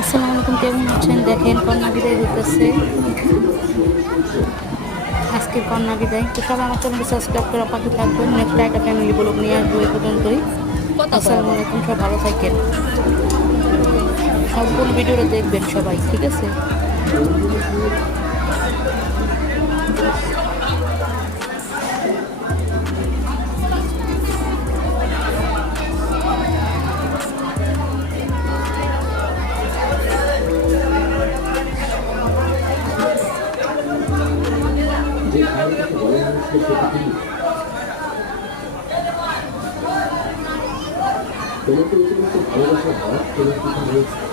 আসসালামু আলাইকুম, কেমন আছেন? দেখেন কন্যা বিদায় দিতেছে, আজকের কন্যা বিদায়। তো সবাই আমার চ্যানেলটি সাবস্ক্রাইব করে পাশে থাকবেন। নেক্সট একটা ফ্যামিলি ব্লগ নিয়ে আসবো, এই পর্যন্তই। আসসালামু আলাইকুম, সব ভালো থাকেন, সম্পূর্ণ ভিডিওটা দেখবেন সবাই, ঠিক আছে? যে ভাইয়ের কথা বলে হয়েছিল সেটা কি তোমাকে ইতিমধ্যে ভালোবাসা হয় তোমার কথা বলছে